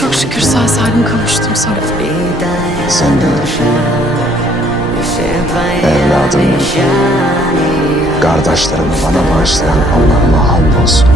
Çok şükür sağ salim kavuştum sana. Sen evladımı, kardeşlerimi bana bağışlayan Allah'ıma hamdolsun.